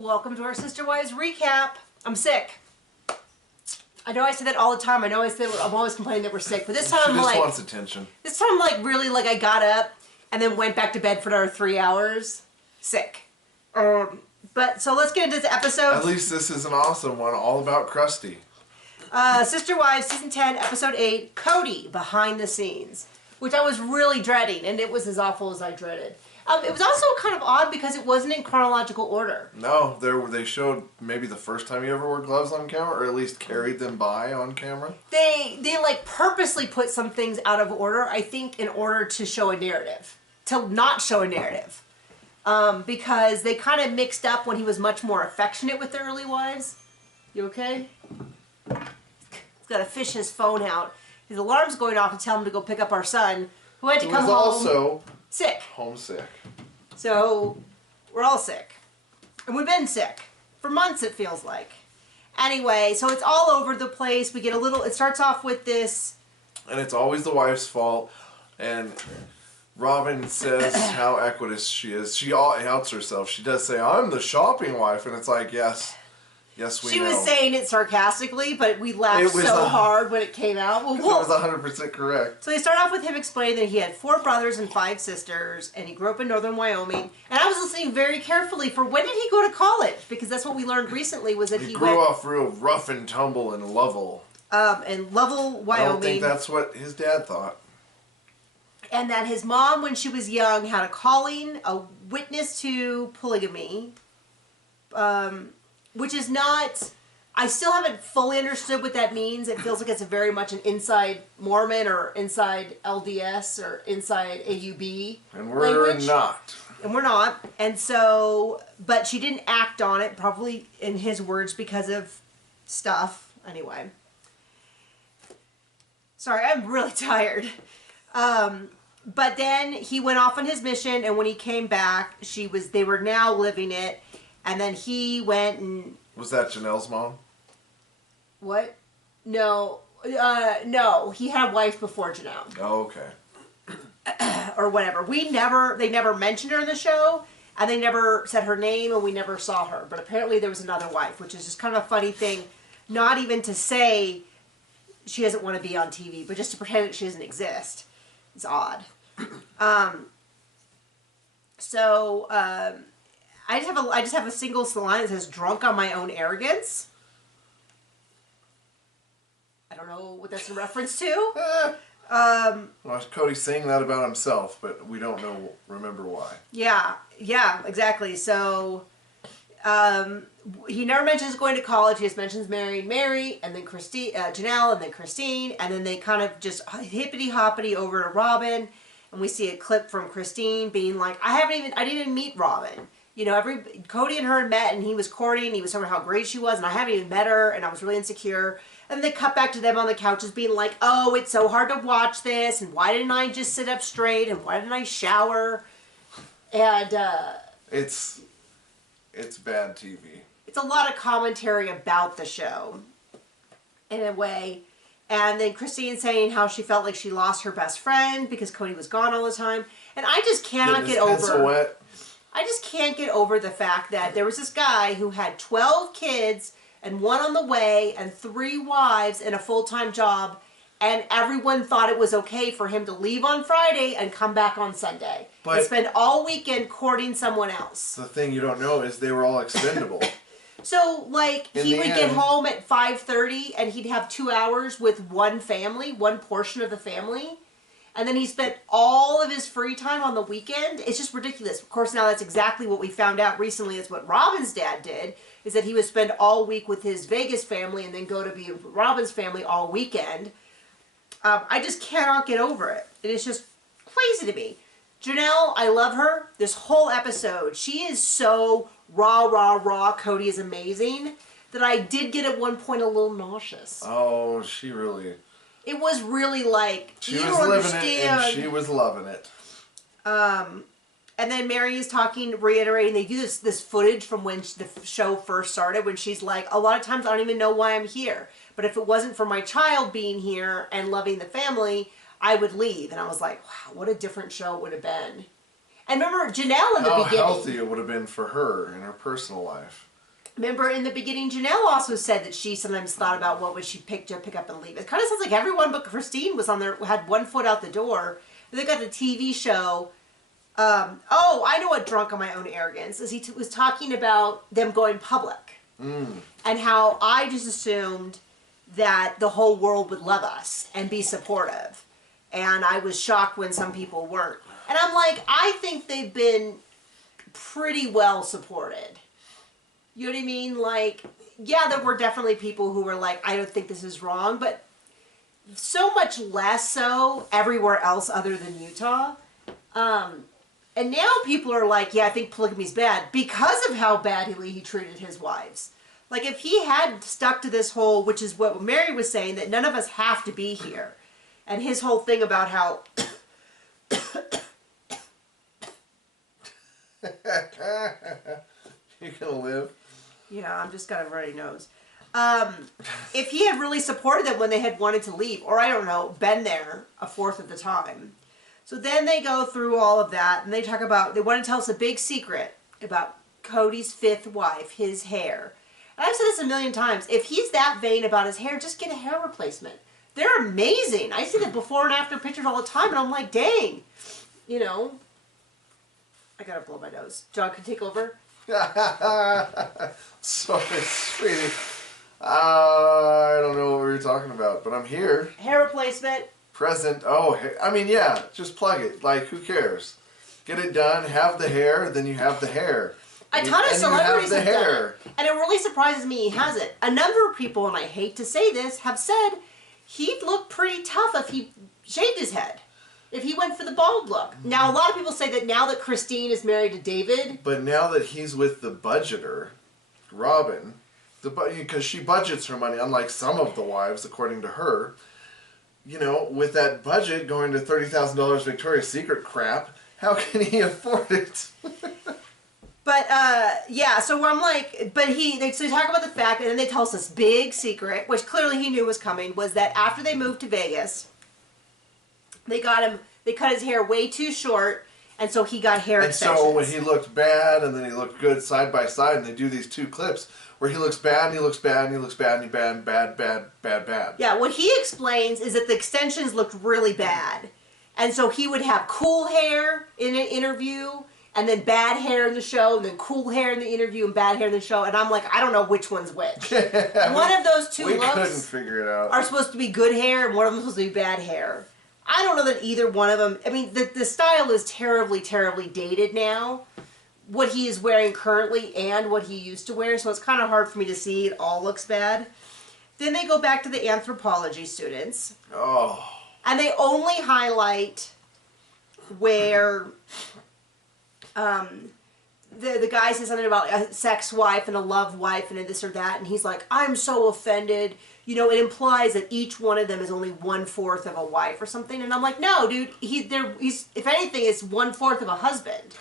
Welcome to our Sister Wives recap. I'm sick. I know I say that all the time. I know I'm always complaining that we're sick, but this time she I'm just like, wants attention. This time I'm really I got up and then went back to bed for another 3 hours. Sick. But so let's get into this episode. At least this is an awesome one, all about Krusty. Sister Wives season 10, episode 8, Cody behind the scenes, which I was really dreading, and it was as awful as I dreaded. It was also kind of odd because it wasn't in chronological order. No, they showed maybe the first time you ever wore gloves on camera, or at least carried them by on camera. They purposely put some things out of order, I think, in order to show a narrative. To not show a narrative. Because they kind of mixed up when he was much more affectionate with the early wives. You okay? He's got to fish his phone out. His alarm's going off to tell him to go pick up our son, who had to come home also sick. Homesick. So, we're all sick. And we've been sick. For months, it feels like. Anyway, so it's all over the place. We get it starts off with this. And it's always the wife's fault. And Robin says how equitous she is. She outs herself. She does say, I'm the shopping wife. And it's like, yes, we know. She was saying it sarcastically, but we laughed so hard when it came out. Well, it was 100% correct. So they start off with him explaining that he had 4 brothers and 5 sisters, and he grew up in northern Wyoming. And I was listening very carefully for when did he go to college? Because that's what we learned recently was that he grew up real rough and tumble in Lovell. In Lovell, Wyoming. I don't think that's what his dad thought. And that his mom, when she was young, had a calling, a witness to polygamy, which is not, I still haven't fully understood what that means. It feels like it's very much an inside Mormon or inside LDS or inside AUB And we're language. not. And we're not. And so, but she didn't act on it, probably in his words, because of stuff. Anyway. Sorry, I'm really tired. But then he went off on his mission, and when he came back, they were now living it. And then he went and... Was that Janelle's mom? What? No. No. He had a wife before Janelle. Oh, okay. Or whatever. They never mentioned her in the show, and they never said her name, and we never saw her. But apparently there was another wife, which is just kind of a funny thing. Not even to say she doesn't want to be on TV, but just to pretend that she doesn't exist. It's odd. I just have a single line that says "drunk on my own arrogance." I don't know what that's in reference to. Well, Cody's saying that about himself, but we don't remember why. Yeah, exactly. So, he never mentions going to college. He just mentions marrying Mary, and then Janelle, and then Christine, and then they kind of just hippity hoppity over to Robin, and we see a clip from Christine being like, I didn't even meet Robin. You know, Cody and her met, and he was courting, and he was talking about how great she was, and I haven't even met her, and I was really insecure. And they cut back to them on the couches being like, oh, it's so hard to watch this, and why didn't I just sit up straight, and why didn't I shower? And, It's bad TV. It's a lot of commentary about the show, in a way. And then Christine saying how she felt like she lost her best friend because Cody was gone all the time. And I just cannot get over... I just can't get over the fact that there was this guy who had 12 kids and 1 on the way and 3 wives and a full-time job, and everyone thought it was okay for him to leave on Friday and come back on Sunday and spend all weekend courting someone else. The thing you don't know is they were all expendable. So, he would get home at 5:30 and he'd have 2 hours with one portion of the family. And then he spent all of his free time on the weekend. It's just ridiculous. Of course, now that's exactly what we found out recently is what Robin's dad did, is that he would spend all week with his Vegas family and then go to be with Robin's family all weekend. I just cannot get over it. It is just crazy to me. Janelle, I love her. This whole episode, she is so raw, Cody is amazing, that I did get at one point a little nauseous. Oh, she really... It was really like, she was living it and she was loving it. And then Mary is reiterating, they do this footage from when the show first started, when she's like, a lot of times I don't even know why I'm here. But if it wasn't for my child being here and loving the family, I would leave. And I was like, wow, what a different show it would have been. And remember Janelle in the beginning. How healthy it would have been for her in her personal life. Remember in the beginning, Janelle also said that she sometimes thought about what would she pick up and leave. It kind of sounds like everyone but Christine was on there, had one foot out the door. They got the TV show. Oh, I know what Drunk on My Own Arrogance is. He was talking about them going public. And how I just assumed that the whole world would love us and be supportive. And I was shocked when some people weren't. And I'm like, I think they've been pretty well supported. You know what I mean? Like, yeah, there were definitely people who were like, I don't think this is wrong, but so much less so everywhere else other than Utah. And now people are like, yeah, I think polygamy's bad because of how badly he treated his wives. Like, if he had stuck to this whole, which is what Mary was saying, that none of us have to be here. And his whole thing about how... You gonna live? Yeah, I'm just got a runny nose. If he had really supported them when they had wanted to leave, or I don't know, been there a fourth of the time. So then they go through all of that, and they talk about, they want to tell us a big secret about Cody's fifth wife, his hair. And I've said this a million times. If he's that vain about his hair, just get a hair replacement. They're amazing. I see the before and after pictures all the time, and I'm like, dang. You know. I gotta blow my nose. John, can you take over? Sorry, sweetie. I don't know what we were talking about, but I'm here. Hair replacement. Present. Oh, I mean, yeah, just plug it. Like, who cares? Get it done, have the hair, then you have the hair. A ton of celebrities have done hair. it. And it really surprises me he hasn't. A number of people, and I hate to say this, have said he'd look pretty tough if he shaved his head. If he went for the bald look. Now, a lot of people say that now that Christine is married to David... But now that he's with the budgeter, Robin, because she budgets her money, unlike some of the wives, according to her, you know, with that budget going to $30,000 Victoria's Secret crap, how can he afford it? But, yeah, so I'm like, but so they talk about the fact, and then they tell us this big secret, which clearly he knew was coming, was that after they moved to Vegas, they cut his hair way too short, and so he got hair extensions. And so when he looked bad, and then he looked good side by side, and they do these two clips where he looks bad, and he looks bad, and he looks bad, and he bad. Yeah, what he explains is that the extensions looked really bad, and so he would have cool hair in an interview, and then bad hair in the show, and then cool hair in the interview, and bad hair in the show, and I'm like, I don't know which one's which. One of those two looks couldn't figure it out. Are supposed to be good hair, and one of them is supposed to be bad hair. I don't know that either one of them... I mean, the style is terribly, terribly dated now. What he is wearing currently and what he used to wear. So it's kind of hard for me to see. It all looks bad. Then they go back to the anthropology students. Oh. And they only highlight where... the guy says something about a sex wife and a love wife and a this or that. And he's like, I'm so offended. You know, it implies that each one of them is only 1/4 of a wife or something. And I'm like, no, dude, he's if anything, it's 1/4 of a husband.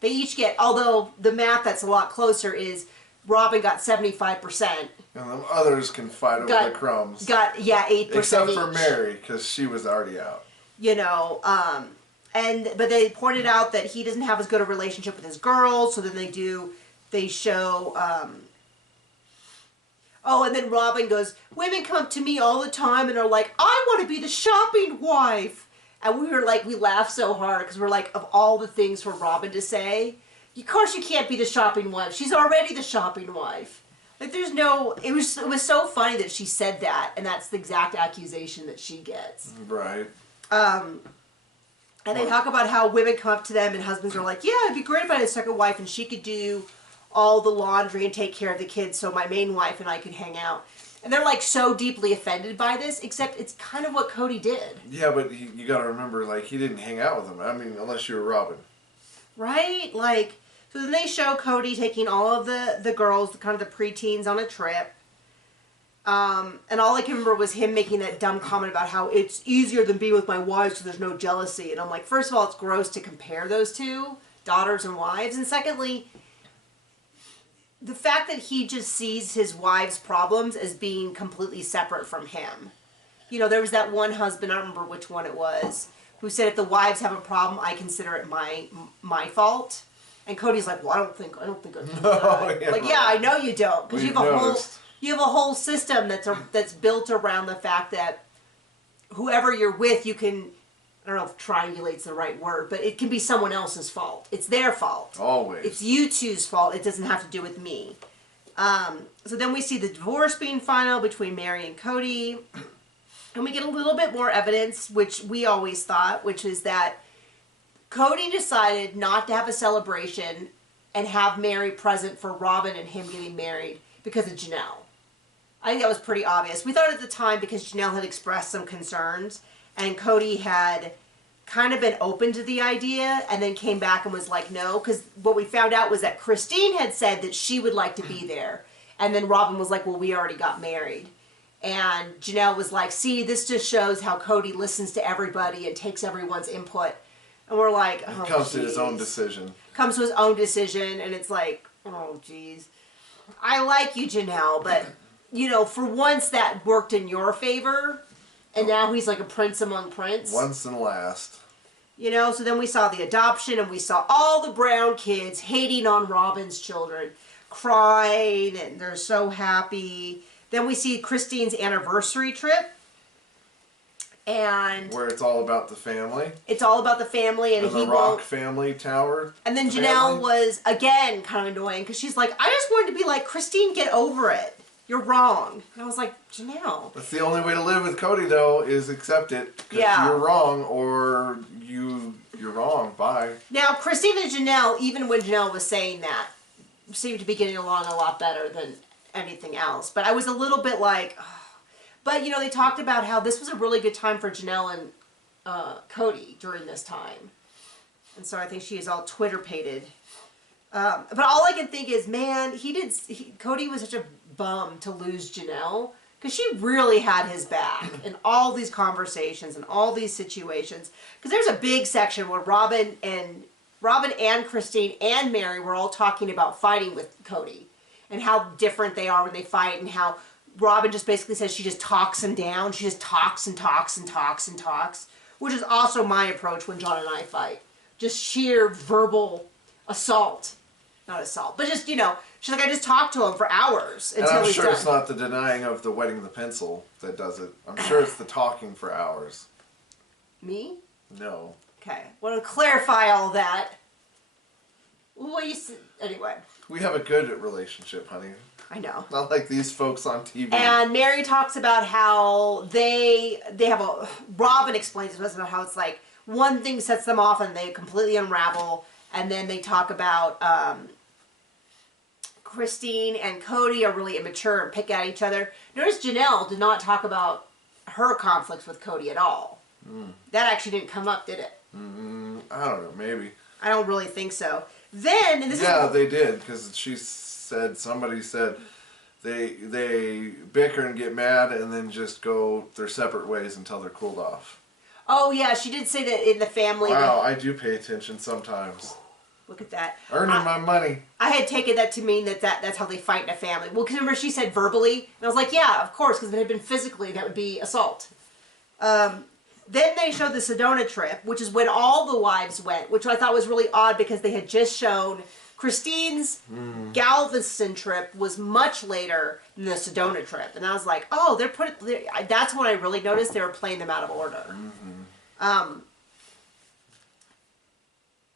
They each get, although the math that's a lot closer is Robin got 75%. And them others can fight over the crumbs. Got, yeah, 8% Except each. for Mary, because she was already out. You know, but they pointed out that he doesn't have as good a relationship with his girls, so then they show, oh, and then Robin goes, women come up to me all the time and are like, I want to be the shopping wife. And we were like, we laughed so hard because we're like, of all the things for Robin to say, of course you can't be the shopping wife. She's already the shopping wife. Like there's no, it was so funny that she said that, and that's the exact accusation that she gets. Right. And they talk about how women come up to them and husbands are like, yeah, it'd be great if I had a second wife and she could do all the laundry and take care of the kids so my main wife and I could hang out. And they're like so deeply offended by this, except it's kind of what Cody did. Yeah, but you gotta remember, like, he didn't hang out with them. I mean, unless you were Robin. Right? Like, so then they show Cody taking all of the girls, kind of the preteens, on a trip. And all I can remember was him making that dumb comment about how it's easier than being with my wives because there's no jealousy. And I'm like, first of all, it's gross to compare those two, daughters and wives. And secondly, the fact that he just sees his wife's problems as being completely separate from him. You know, there was that one husband, I don't remember which one it was, who said if the wives have a problem, I consider it my fault. And Cody's like, well, I don't think I do that. Yeah, like, yeah, I know you don't, because you have a whole system that's built around the fact that whoever you're with, you can, I don't know if triangulate's the right word, but it can be someone else's fault. It's their fault. Always. It's you two's fault. It doesn't have to do with me. So then we see the divorce being final between Mary and Cody. And we get a little bit more evidence, which we always thought, which is that Cody decided not to have a celebration and have Mary present for Robin and him getting married because of Janelle. I think that was pretty obvious. We thought at the time because Janelle had expressed some concerns and Cody had kind of been open to the idea and then came back and was like, no, because what we found out was that Christine had said that she would like to be there. And then Robin was like, well, we already got married. And Janelle was like, see, this just shows how Cody listens to everybody and takes everyone's input. And we're like, oh, comes to his own decision. Comes to his own decision, and it's like, oh, geez. I like you, Janelle, but, you know, for once that worked in your favor, and now he's like a prince among princes. Once and last. You know, so then we saw the adoption, and we saw all the Brown kids hating on Robin's children, crying, and they're so happy. Then we see Christine's anniversary trip. And where it's all about the family. It's all about the family, and the Rock family tower. And then Janelle was again kind of annoying because she's like, "I just wanted to be like Christine. Get over it. You're wrong." And I was like, Janelle. That's the only way to live with Cody, though, is accept it. Yeah. You're wrong, or you're wrong. Bye. Now Christine and Janelle, even when Janelle was saying that, seemed to be getting along a lot better than anything else. But I was a little bit like. Oh. But, you know, they talked about how this was a really good time for Janelle and Cody during this time. And so I think she is all Twitter-pated. But all I can think is, man, Cody was such a bum to lose Janelle. Because she really had his back in all these conversations and all these situations. Because there's a big section where Robin and Christine and Mary were all talking about fighting with Cody. And how different they are when they fight and how Robin just basically says she just talks him down. She just talks and talks and talks and talks. Which is also my approach when John and I fight. Just sheer verbal assault. Not assault, but just, you know, she's like, I just talked to him for hours until he's done. I'm sure it's not the denying of the wetting the pencil that does it. I'm sure it's the talking for hours. Me? No. Okay. Want to clarify all that. Anyway. We have a good relationship, honey. I know. Not like these folks on TV. And Mary talks about how they have a... Robin explains to us about how it's like one thing sets them off and they completely unravel. And then they talk about Christine and Cody are really immature and pick at each other. Notice Janelle did not talk about her conflicts with Cody at all. That actually didn't come up, did it? I don't know, maybe. I don't really think so. Then... And they did, because somebody said they bicker and get mad and then just go their separate ways until they're cooled off. Oh, yeah, she did say that in the family. Wow, I do pay attention sometimes. Look at that. Earning my money. I had taken that to mean that's how they fight in a family. Well, because remember she said verbally, and I was like, yeah, of course, because if it had been physically, that would be assault. Then they showed the Sedona trip, which is when all the wives went, which I thought was really odd because they had just shown Christine's Galveston trip was much later than the Sedona trip. And I was like, oh, that's when I really noticed they were playing them out of order. And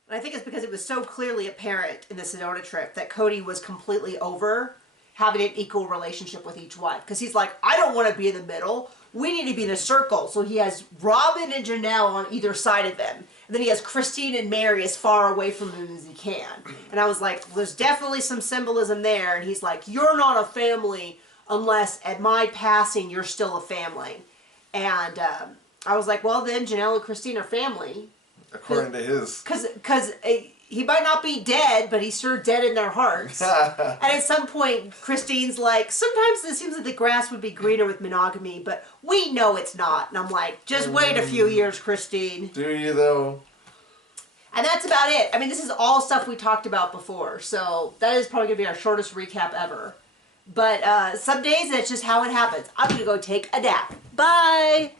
I think it's because it was so clearly apparent in the Sedona trip that Cody was completely over having an equal relationship with each wife. Because he's like, I don't want to be in the middle. We need to be in a circle. So he has Robin and Janelle on either side of them. And then he has Christine and Mary as far away from him as he can. And I was like, well, there's definitely some symbolism there. And he's like, you're not a family unless at my passing you're still a family. And I was like, well, then Janelle and Christine are family. According to his. Because he might not be dead, but he's sure dead in their hearts. And at some point, Christine's like, sometimes it seems like the grass would be greener with monogamy, but we know it's not. And I'm like, just wait a few years, Christine. Do you, though? And that's about it. I mean, this is all stuff we talked about before, so that is probably going to be our shortest recap ever. But some days, that's just how it happens. I'm going to go take a nap. Bye!